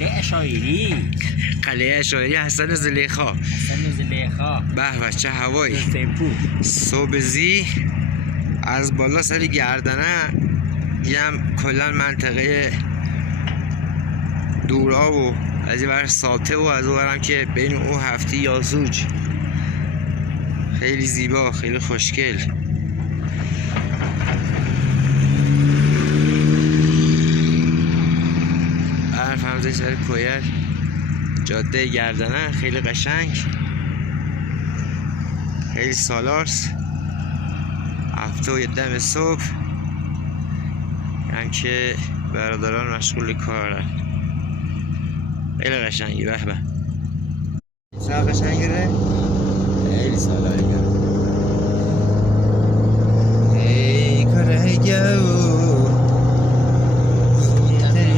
قلعه اشایری. قلعه اشایری حسن زلیخا. حسن زلیخا. به به چه هوایی. تمپو. صبح زی از بالا سری گردنه دیدم کلا منطقه دورا و از این ور ساته و از اون ورم که بین اون هفته یازوج. خیلی زیبا، خیلی خوشگل. برف همزه سر کویر جاده گردنه خیلی قشنگ، خیلی سالارس. هفته و 10 صبح هم که برادران مشغول کارن. خیلی قشنگی. به به چه قشنگی ره. خیلی سالاری. ای کره گو